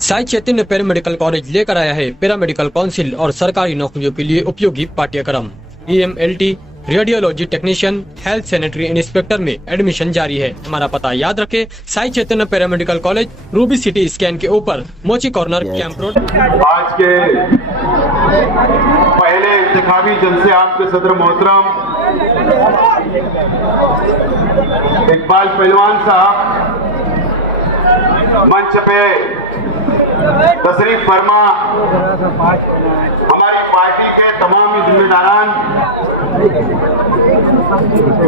Sai Chaitanya paramedical college लेकर आया है पैरामेडिकल काउंसिल और सरकारी नौकरियों के लिए उपयोगी पाठ्यक्रम। EMLT, radiology technician, health sanitary inspector में एडमिशन जारी है। हमारा पता याद रखें, Sai Chaitanya paramedical college, Ruby City scan के ऊपर, मोची कॉर्नर, कैंप रोड। आज के पहले इंतखाबी जलसे आपके सदर मोहतरम इकबाल पहलवान साहब मंच पे तशरीफ फरमा हमारी पार्टी के तमाम जिम्मेदारान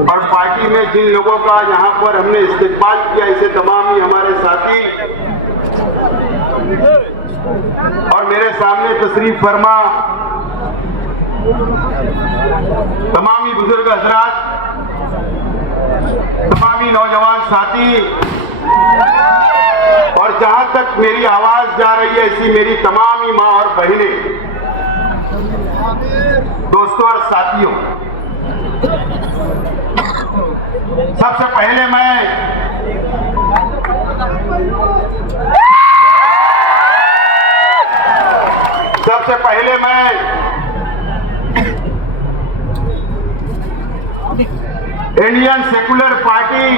और पार्टी में जिन लोगों का यहाँ पर हमने इस्तेमाल किया, इसे तमाम ही हमारे साथी और मेरे सामने तशरीफ फरमा तमाम ही बुजुर्ग हजरात, तमाम ही नौजवान साथी और जहां तक मेरी आवाज जा रही है ऐसी मेरी तमाम ही मां और बहनें, दोस्तों और साथियों, सबसे पहले मैं इंडियन सेकुलर पार्टी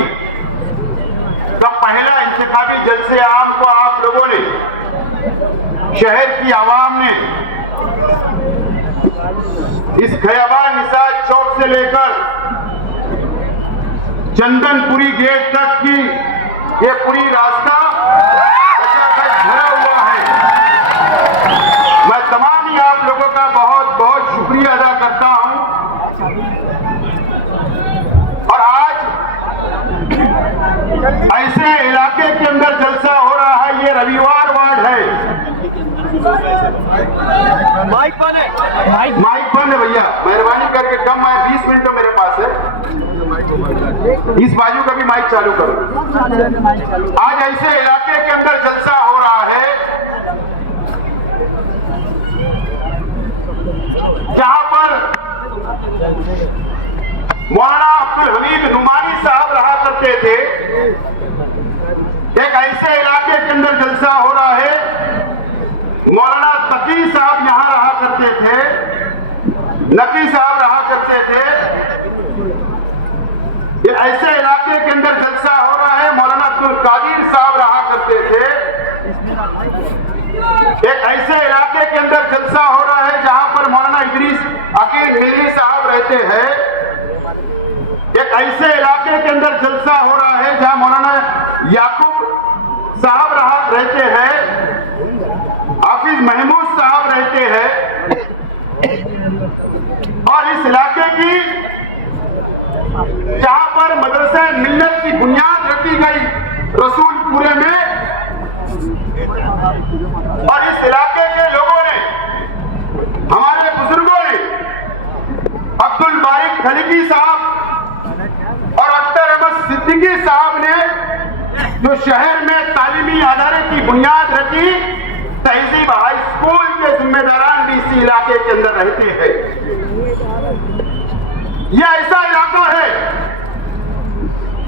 का पहला इंतखाबी जलसे आम को आप लोगों ने, शहर की आवाम ने इस खयाबान निसार चौक से लेकर चंदनपुरी गेट तक की ये पूरी रास्ता भरा हुआ है। मैं तमाम ही आप लोगों का बहुत बहुत शुक्रिया अदा करता हूं। और आज ऐसे इलाके के अंदर जलसा हो रहा है, ये रविवार वार्ड है। माइक बंद है भैया, मेहरबानी करके कम, मैं 20 मिनट तो मेरे पास है। इस बाजू का भी माइक चालू करो। आज ऐसे इलाके के अंदर जलसा हो रहा है जहां पर मौलाना अब्दुल हमीद नुमानी साहब रहा करते थे। एक ऐसे इलाके के अंदर जलसा हो रहा है, मौलाना तकी साहब यहां रहा करते थे, नकी साहब रहा करते थे। ये ऐसे इलाके के अंदर जलसा हो रहा है, मौलाना अब्दुल कादिर साहब रहा करते थे। एक ऐसे इलाके के अंदर जलसा हो रहा है जहां पर मौलाना इदरीस अकील मिल्ली साहब रहते हैं। एक ऐसे इलाके के अंदर जलसा हो रहा है जहां मौलाना याकूब साहब रहते हैं, हाफिज महमूद साहब रहते हैं। और इस इलाके की जहां पर मदरसा मिल्लत की बुनियाद रखी गई रसूलपुरे में, और इस इलाके के लोगों ने, हमारे बुजुर्गों ने, अब्दुल बारिक खलीकी साहब और अख्तर अहमद सिद्दीकी साहब ने जो शहर में तालीमी अदारे की बुनियाद रखी, तहजीब हाई स्कूल के जिम्मेदारान भी इसी इलाके के अंदर रहते हैं। यह ऐसा इलाका है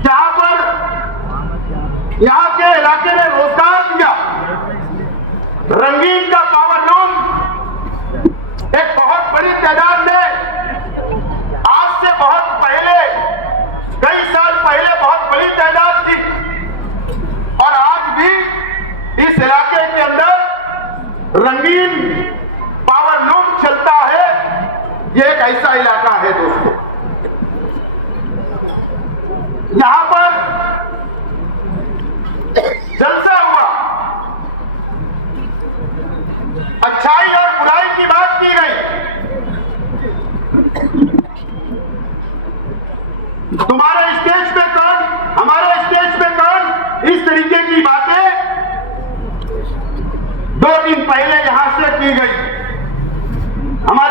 जहां पर यहां के इलाके ने रोजगार दिया। रंगीन का पावर लूम एक बहुत बड़ी तादाद में आज से बहुत पहले, कई साल पहले बहुत बड़ी तादाद थी, और आज भी इस इलाके के अंदर रंगीन पावर लूम चलता है। यह एक ऐसा इलाका है दोस्तों, यहां पर जलसा हुआ, अच्छाई और बुराई की बात की गई। तुम्हारे स्टेज पे कौन, हमारे स्टेज पे कौन इस तरीके की बातें 2 दिन पहले यहां से की गई। हमारे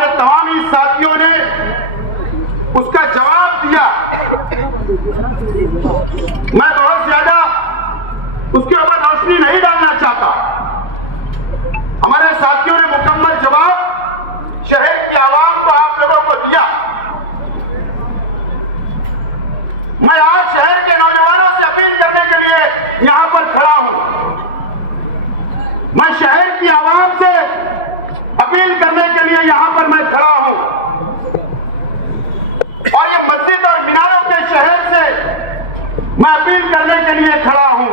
मैं अपील करने के लिए खड़ा हूं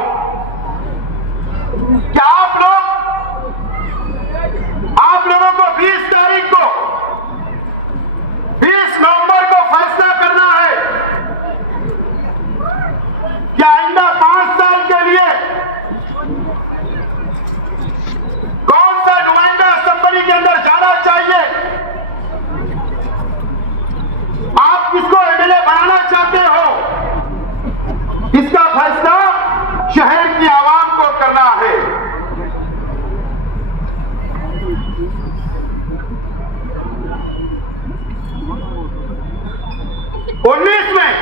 कि आप लोगों को 20 तारीख को 20 नवंबर को फैसला करना है कि आइंदा 5 साल के लिए कौन सा नुमाइंदा असेंबली के अंदर जाना चाहिए, आप किसको एमएलए बनाना चाहते हो, इसका फैसला शहर की आवाम को करना है। 2019 में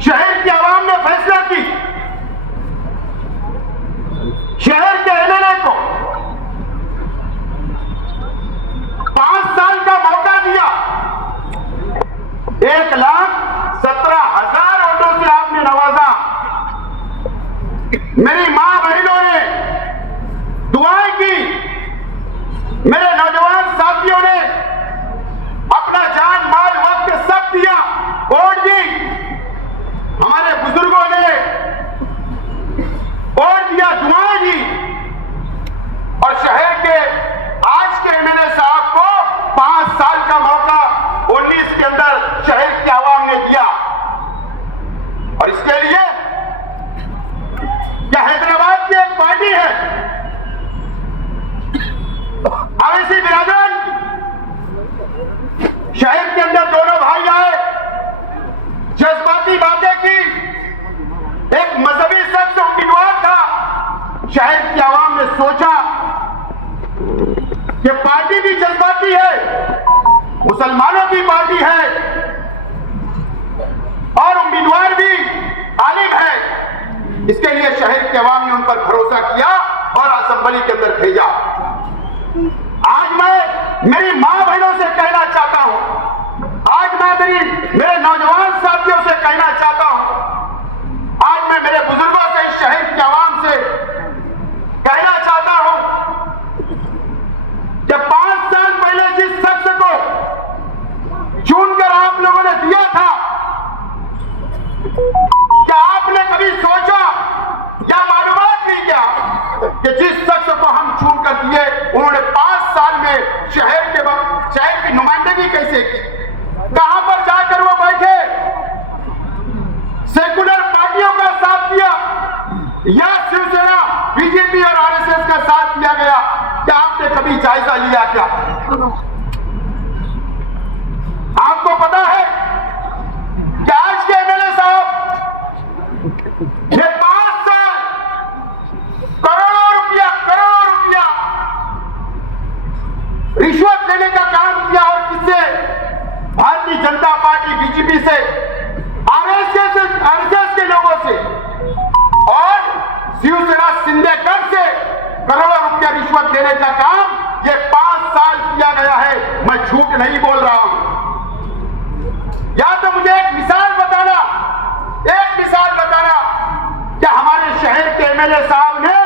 शहर की आवाम ने फैसला की, शहर के एमएलए को 5 साल का मौका दिया। 1,17,000 वोटों से आपने नवाजा। मेरी मां बहनों ने दुआएं की, मेरे नौजवान साथियों ने अपना जान माल वक्त सब दिया, वोट दी, हमारे बुजुर्गों ने वोट दिया, दुआएं दी, और शहर के आज के एमएलए साहब को 5 साल का मौका 19 के अंदर शहर की आवाम ने दिया। और इसके लिए क्या हैदराबाद की एक पार्टी है, अवैसी बिरादरन, शहर के अंदर दोनों भाई आए, जज्बाती बातें की, एक मजहबी शख्स उम्मीदवार था। शहर की आवाम ने सोचा कि पार्टी भी जज्बाती है, मुसलमानों की पार्टी है और उम्मीदवार भी आलिम है। इसके लिए शहर के आवाम ने उन पर भरोसा किया और असेंबली के अंदर भेजा। आज मैं मेरी मां बहनों से कहना चाहता हूं, आज मैं मेरे नौजवान साथियों से कहना चाहता हूं, आज मैं मेरे बुजुर्गों से, इस शहर की आवाम से कहना चाहता हूं कि 5 साल पहले जिस शख्स को चुनकर आप लोगों ने दिया था, क्या आपने कभी सोचा या मालूमात नहीं किया कि जिस शख्स को हम चुनकर दिए उन्होंने 5 साल में शहर की नुमाइंदगी कैसे की, कहां पर जाकर वो बैठे, सेकुलर पार्टियों का साथ दिया या शिवसेना, बीजेपी और आरएसएस का साथ दिया गया? क्या आपने कभी जायजा लिया? क्या आपको पता है कि आज के एमएलए साहब ये 5 साल करोड़ों रुपया रिश्वत लेने का काम किया, और किससे? भारतीय जनता पार्टी, बीजेपी से, आरएसएस के लोगों से और शिवसेना सिंधिया से करोड़ों रुपया रिश्वत देने का काम ये 5 साल किया गया है। मैं झूठ नहीं बोल रहा हूं। या तो मुझे एक मिसाल बताना क्या हमारे शहर के एमएलए साहब ने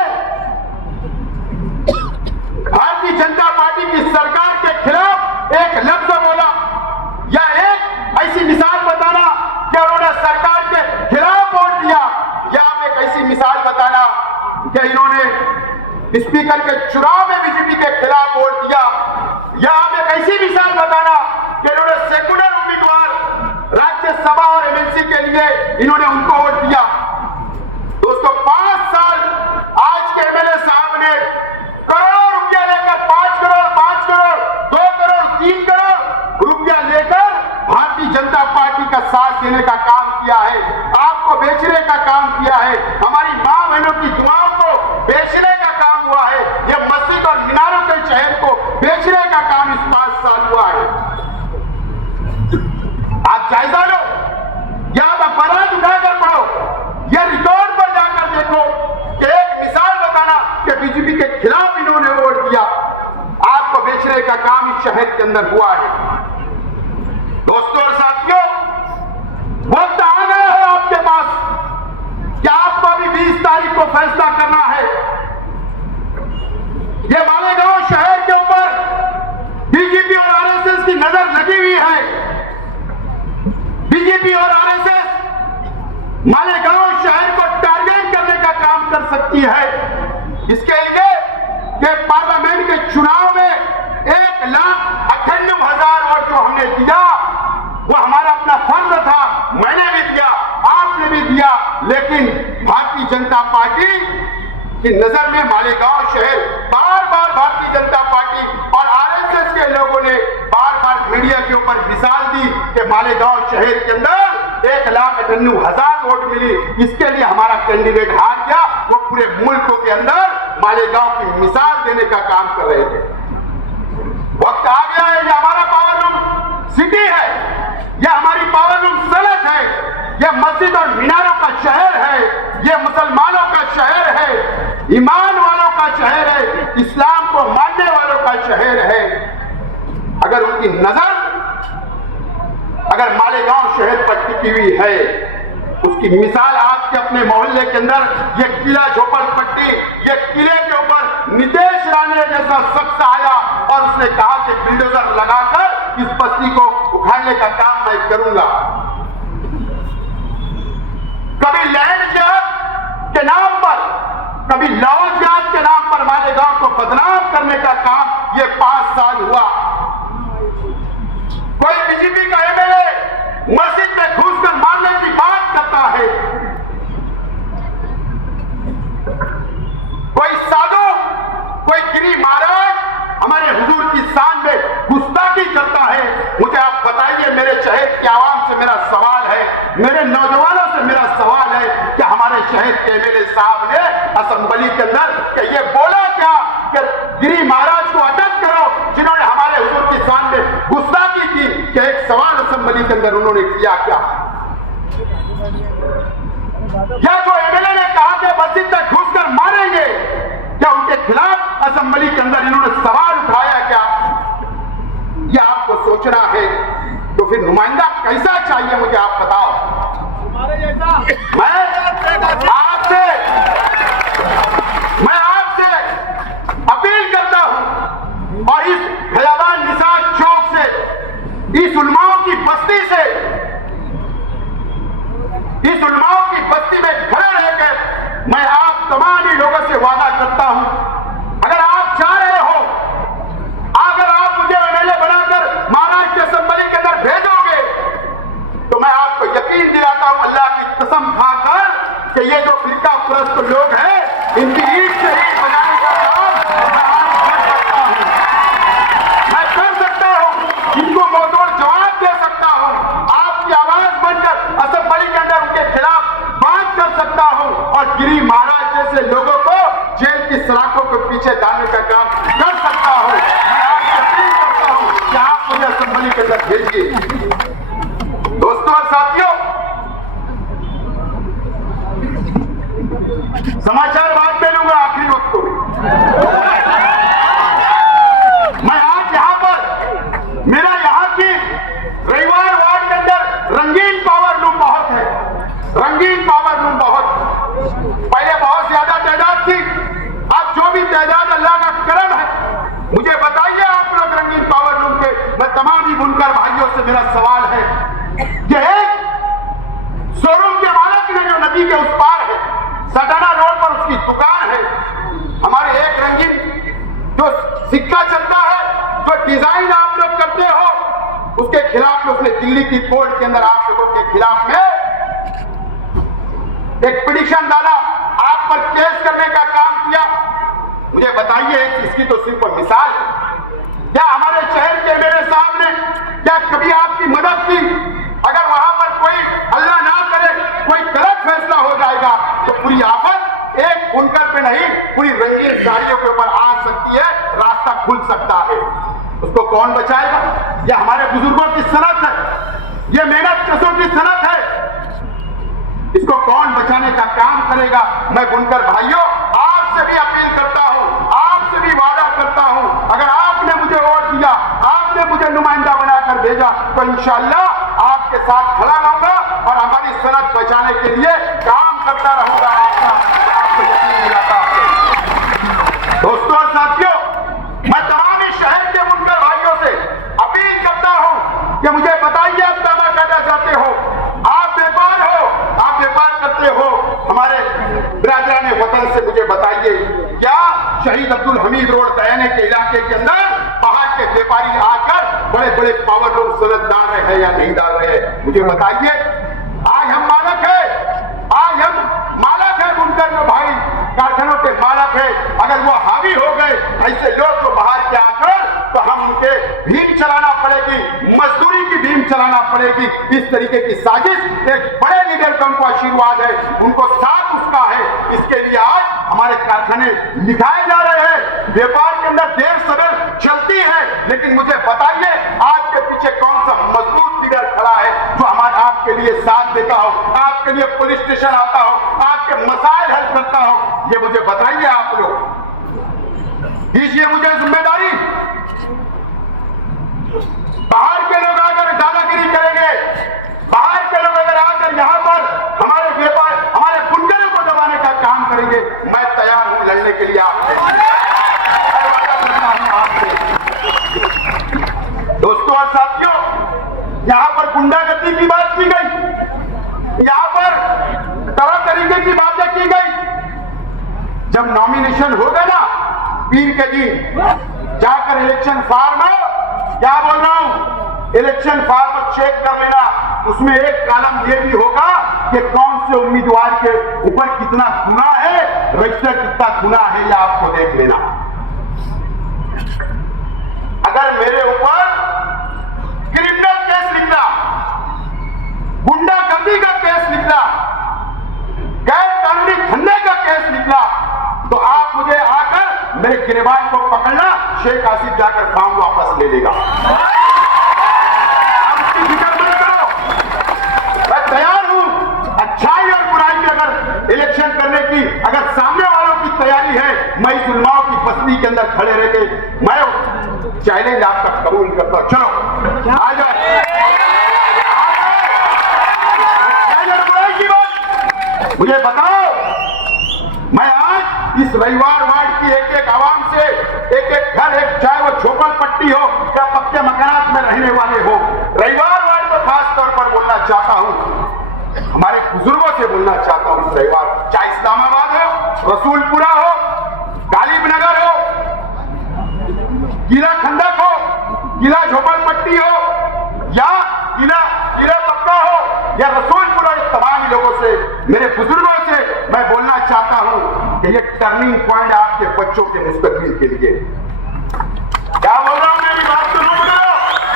भारतीय जनता पार्टी की सरकार के खिलाफ एक लफ्ज बोला, या एक ऐसी मिसाल बताना कि उन्होंने सरकार के खिलाफ वोट दिया, या आप एक ऐसी मिसाल बताना कि इन्होंने स्पीकर के चुनाव में बीजेपी के खिलाफ वोट दिया, या आप एक ऐसी मिसाल बताना कि इन्होंने सेकुलर उम्मीदवार राज्यसभा और एमएलसी के लिए इन्होंने उनको वोट दिया। दोस्तों, 5 साल आज के एमएलए साहब ने करोड़ों रुपया लेकर 5 करोड़, 2 करोड़, 3 करोड़ रुपया लेकर भारतीय जनता पार्टी का साथ देने का काम किया है, आपको बेचने का काम किया है, हमारी मां बहनों की दुआओं को बेचने का काम हुआ है, यह मस्जिद और मीनारों के शहर को बेचने का काम इस 5 साल हुआ है। आप जायजा लो, या आप अपराध उठाकर पढ़ो, या रिकॉर्ड पर जाकर देखो कि एक मिसाल बताना कि बीजेपी के खिलाफ इन्होंने वोट दिया। आपको बेचने का काम इस शहर के अंदर हुआ है। दोस्तों और साथियों, वक्त आ गया है आपके पास कि आपको अभी 20 तारीख को फैसला करना है। ये मालेगांव शहर के ऊपर बीजेपी और आरएसएस की नजर लगी हुई है। इसके लिए कि पार्लियामेंट के चुनाव में 1,98,000 वोट जो हमने दिया वो हमारा अपना फर्ज था, मैंने भी दिया, आपने भी दिया, लेकिन भारतीय जनता पार्टी की नजर में मालेगांव शहर बार बार भारतीय जनता पार्टी और आरएसएस के लोगों ने बार बार मीडिया के ऊपर मिसाल दी कि मालेगांव शहर के अंदर 1,98,000 वोट मिली, इसके लिए हमारा कैंडिडेट हार गया। वो पूरे मुल्क के अंदर मालेगांव की मिसाल देने का काम कर रहे थे। वक्त आ गया है, ये हमारा पावर लूम सिटी है, यह हमारी पावर लूम सनत है, यह मस्जिद और मीनारों का शहर है, यह मुसलमानों का शहर है, ईमान वालों का शहर है, इस्लाम को मानने वालों का शहर है। अगर उनकी नजर अगर मालेगांव शहर पर टिकी हुई है, उसकी मिसाल आपके अपने मोहल्ले के अंदर ये किला झोपड़पट्टी, ये किले के ऊपर नितेश राणे जैसा शख्स आया और उसने कहा कि बिल्डोजर लगाकर इस बस्ती को उखाड़ने का काम मैं करूंगा। कभी लैंड जिहाद के नाम पर, कभी लाहौर जिहाद के नाम पर मालेगांव को बदनाम करने का काम ये 5 साल हुआ। कोई बीजेपी का एमएलए मस्जिद में घुसकर मारने की बात करता है, कोई साधु, कोई गिरी महाराज हमारे हुजूर की शान में गुस्ताखी करता है। मुझे आप बताइए, मेरे शहर की आवाम से मेरा सवाल है, मेरे नौजवानों से मेरा सवाल है कि हमारे शहर के एमएलए साहब ने असेंबली के अंदर कि ये बोला क्या कि गिरी महाराज को अटक करो जिन्होंने हमारे हुजूर की शान में गुस्ताखी की, कि एक सवाल असेंबली के अंदर उन्होंने किया क्या? या जो एमएलए ने कहा कि मस्जिद तक घुसकर मारेंगे, क्या उनके खिलाफ असेंबली के अंदर इन्होंने सवाल उठाया क्या? यह आपको सोचना है। तो फिर नुमाइंदा कैसा चाहिए मुझे आप बताओ। मैं आपसे अपील करता हूं और इस खयाबान निसार चौक से, इस उलमाओं की बस्ती से, इस उलमाओं की बस्ती में खड़े रहकर मैं आप तमाम ही लोगों से वादा करता हूं, अगर आप चाह रहे हो, अगर आप मुझे एमएलए बनाकर महाराज के असेंबली के अंदर भेजोगे, तो मैं आपको यकीन दिलाता हूं अल्लाह की कसम खाकर कि ये जो फिरका परस्त लोग हैं, इनकी ईट से ईट बनाने का काम मैं कर सकता हूं, इनको मुंहतोड़ जवाब दे सकता हूं, आपकी आवाज बनकर असेंबली के अंदर उनके खिलाफ बात कर सकता हूं और गिरी महाराज जैसे लोगों को जेल की सलाखों के पीछे डालने का काम कर सकता हूं। मैं आपसे अपील करता हूं कि आप मुझे असेंबली के अंदर भेजिए। दोस्तों और साथियों, समाचार बाद में लूंगा आखिरी वक्त को। मैं आज यहां पर, मेरा यहां की रविवार वार्ड के अंदर रंगीन पावर लूम बहुत है, रंगीन पावर लूम बहुत। पहले बहुत ज्यादा तादाद थी, अब जो भी तादाद अल्लाह का करम है, मुझे बताइए आप लोग रंगीन पावर लूम के। मैं तमाम ही बुनकर भाइयों से मेरा सवाल है, यह एक शोरूम के मालिक ने जो नदी के उस पार है, सटाना रोड पर उसकी दुकान है, हमारे एक रंगीन जो सिक्का चलता है, जो डिजाइन आप लोग करते हो, उसके खिलाफ में उसने दिल्ली की कोर्ट के अंदर आप लोगों के खिलाफ में एक पिटीशन डाला, आप पर केस करने का काम किया। मुझे बताइए, इसकी तो सिर्फ मिसाल है, क्या हमारे शहर के एमएलए साहब ने क्या कभी आपकी मदद की? अगर वहां पर कोई अल्लाह ना करे कोई गलत फैसला हो जाएगा तो पूरी आफत एक बुनकर पे नहीं, पूरी रंगीन साड़ियों के ऊपर आ सकती है, रास्ता खुल सकता है। उसको कौन बचाएगा? यह हमारे बुजुर्गों की सनत है, यह मेहनत कशों की सनत है, इसको कौन बचाने का काम करेगा? मैं बुनकर भाइयों आपसे भी अपील करता हूं, आपसे भी वादा करता हूं, अगर आपने मुझे वोट दिया, आपने मुझे नुमाइंदा बनाकर भेजा, तो इंशाअल्लाह आपके साथ खड़ा रहूंगा और हमारी सनत बचाने के लिए काम करता रहूंगा। आपको यकीन दिलाता हूं। दोस्तों और साथियों, मैं तमाम शहर के बुनकर भाइयों से अपील करता हूं कि मुझे बताइए, आप दावा करना चाहते हो, आप व्यापार हो, आप व्यापार करते हो, हमारे बिरादरान वतन से मुझे बताइए, क्या शहीद अब्दुल हमीद रोड दयाने के इलाके के अंदर पहाड़ के व्यापारी आकर बड़े बड़े पावर लूम सनद डाल रहे हैं या नहीं डाल रहे हैं, मुझे बताइए। आज हम मालक है, आज हम मालक है, बुनकर में भाई कारखानों के मालक है। अगर वो हावी हो गए ऐसे लोग को बाहर के आकर, तो हम उनके भीम चलाना पड़ेगी, मजदूरी की भीम चलाना पड़ेगी। इस तरीके की साजिश एक बड़े लीडर का उनको आशीर्वाद है, उनको साथ उसका है। इसके लिए आज हमारे कारखाने लिखाए जा रहे हैं। व्यापार के अंदर देर सवेर चलती है, लेकिन मुझे बताइए आपके पीछे कौन सा मजबूत लीडर खड़ा है जो हमारे आपके लिए साथ देता हो, आपके लिए पुलिस स्टेशन आता हो, आपके मसाइल हल करता हो, ये मुझे बताइए। आप लोग दीजिए मुझे जिम्मेदारी। बाहर के लोग आकर दादागिरी करेंगे, बाहर के लोग अगर आकर यहाँ पर हमारे व्यापार, हमारे बुनकरों को दबाने का काम करेंगे, मैं तैयार हूं लड़ने के लिए आपसे। दोस्तों और साथियों, यहाँ पर गुंडागर्दी की बात की गई, यहाँ पर तरह तरीके की बातें की गई। जब नॉमिनेशन होगा ना पीर के दिन, जाकर इलेक्शन फॉर्म, क्या बोल रहा हूं, इलेक्शन फॉर्म चेक कर लेना। उसमें एक कॉलम ये भी होगा कि कौन से उम्मीदवार के ऊपर कितना गुना है, रजिस्टर कितना गुना है, या आपको देख लेना। अगर मेरे ऊपर क्रिमिनल केस निकला, गुंडागर्दी का केस निकला, गैर कानूनी धंधे का केस निकला, तो आप मुझे आकर मेरे गिरबान को पकड़ना, शेख आसिफ जाकर फॉर्म वापस ले लेगा। आप उसकी फिक्र मत करो, मैं तैयार हूं। अच्छाई और बुराई की अगर इलेक्शन करने की अगर सामने वालों की तैयारी है, मैं इस उलमाओं की बस्ती के अंदर खड़े रह गए, मैं चैलेंज आपका कबूल करता हूं। चलो आ जाए। मुझे बताओ, मैं आज इस रविवार वार्ड की एक एक आवाम से, एक एक घर, एक चाहे वो झोपड़ पट्टी हो या पक्के मकानात में रहने वाले हो, रविवार वार्ड पर खास तौर पर बोलना चाहता हूं, हमारे बुजुर्गों से बोलना चाहता हूं। इस रविवार चाहे इस्लामाबाद हो, रसूलपुरा हो, गालिब नगर हो, किला खंडक हो, किला झोपड़पट्टी हो, या किला पक्का हो, या रसूलपुरा, तमाम लोगों से, मेरे बुजुर्गों से मैं बोलना चाहता हूं कि ये टर्निंग पॉइंट आपके बच्चों के मुस्तकबिल के लिए। क्या बोल रहा हूं, मेरी बात सुनो।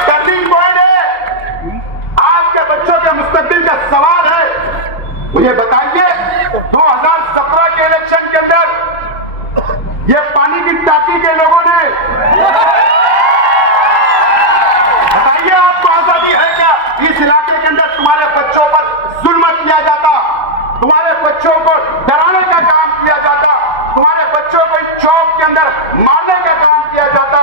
टर्निंग पॉइंट है, आपके बच्चों के मुस्तकबिल का सवाल है। मुझे बताइए, 2017 के इलेक्शन के अंदर ये पानी की टाकी के लोगों ने, बताइए आपको आजादी है क्या? इस इलाके के अंदर तुम्हारे बच्चों पर जुल्म किया जाता, तुम्हारे बच्चों को डराने का काम किया जाता, तुम्हारे बच्चों को इस चौक के अंदर मारने का काम किया जाता,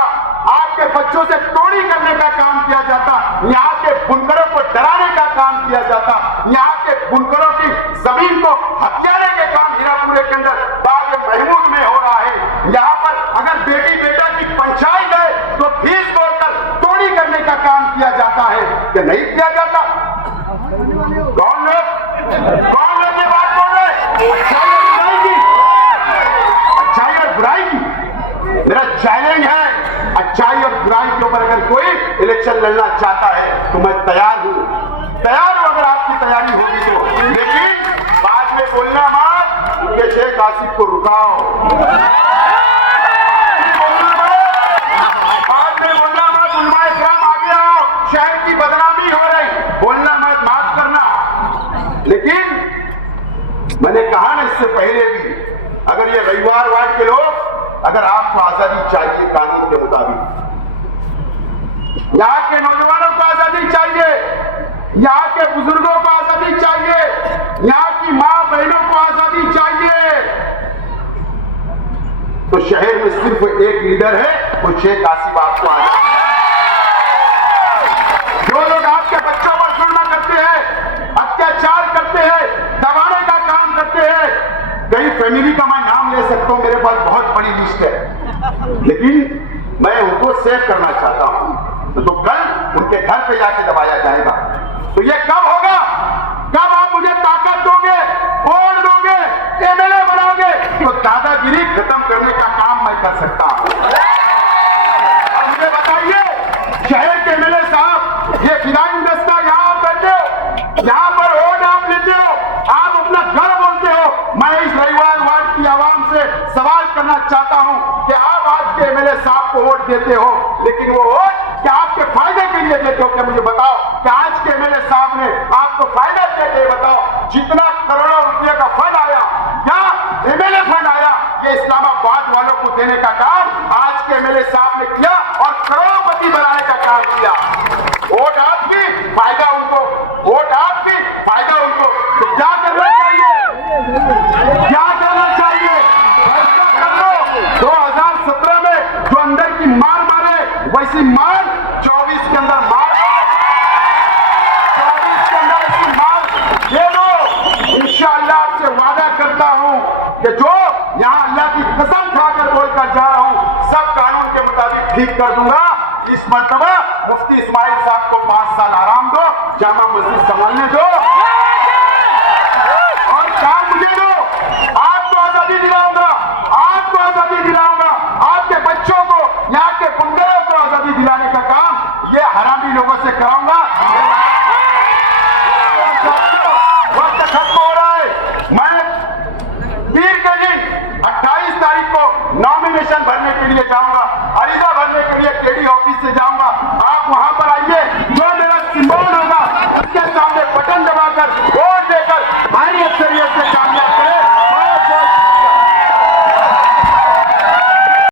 आपके बच्चों से चोरी करने का काम किया जाता, यहाँ के बुनकरों को डराने का काम किया जाता, यहाँ के बुनकरों की जमीन को हथियाने के काम हीरापुरे के अंदर बाग महमूद में हो रहा है। यहाँ पर अगर बेटी बेटा की पंचायत है तो फीस बोलकर चोरी करने का काम किया जाता है कि नहीं किया जाता? कौन लोग ये बात बोल रहे? अच्छाई और बुराई की मेरा चैलेंज है। अच्छाई और बुराई के ऊपर अगर कोई इलेक्शन लड़ना चाहता है तो मैं तैयार हूं अगर आपकी तैयारी होगी तो। लेकिन बाद में बोलना मत, उनके शेख आसिफ को रुकाओ, बाद में बोलना मत, उलमाए किराम आगे आओ, शहर की बदनामी हो रही, बोलना मत, माफ करना। लेकिन मैंने कहा ना इससे पहले भी, अगर ये रविवार वार्ड के लोग, अगर आपको आजादी चाहिए कानून के मुताबिक, यहाँ के नौजवानों को आजादी चाहिए, यहाँ के बुजुर्गों को आजादी चाहिए, यहाँ की मां बहनों को आजादी चाहिए, तो शहर में सिर्फ एक लीडर है, वो शेख आसिफ आपको आजादी। जो लोग आपके बच्चों पर जुल्म करते हैं, अत्याचार करते हैं, दबाने का काम करते हैं, कई फैमिली का मैं नाम ले सकता हूं, मेरे पास बहुत बड़ी लिस्ट है, लेकिन मैं उनको सेव करना चाहता हूं। तो कल उनके घर पे जाके दबाया जाएगा। तो ये कब होगा? कब आप मुझे ताकत दोगे, वोट दोगे, एमएलए बनाओगे, तो दादागिरी खत्म करने का काम मैं कर सकता हूं। और मुझे बताइए, शहर के एमएलए साहब, ये फिदाइन दस्ता यहाँ आप बैठे हो, यहाँ पर वोट आप लेते हो, आप अपना घर बोलते हो। मैं इस रविवार वार्ड की आवाम से सवाल करना चाहता हूं कि आप आज के एमएलए साहब को वोट देते हो, लेकिन वो वोट क्या आपके फायदे के लिए देते हो? क्या मुझे बताओ कि आज के एमएलए साहब ने आपको फायदा क्या दिया? बताओ, जितना करोड़ों रुपए का फंड आया या एमएलए फंड आया, ये इस्लामाबाद वालों को देने का काम आज के एमएलए साहब ने किया और करोड़पति बनाने का काम किया। वोट आपकी, फायदा उनको, वोट आपकी, फायदा उनको। तो क्या करना चाहिए? क्या करना चाहिए? फैसला कर लो। 2017 में जो अंदर की मार मारे, वैसी मार 24 के अंदर मार, 24 के अंदर ऐसी मार दे दो। इंशाअल्लाह आपसे वादा करता हूं कि जो यहां अल्लाह की कसम खाकर बोलकर जा रहा हूं, सब कानून के मुताबिक ठीक कर दूंगा। इस मर्तबा मुफ्ती इस्माइल साहब को 5 साल आराम दो, जामा मस्जिद संभालने दो।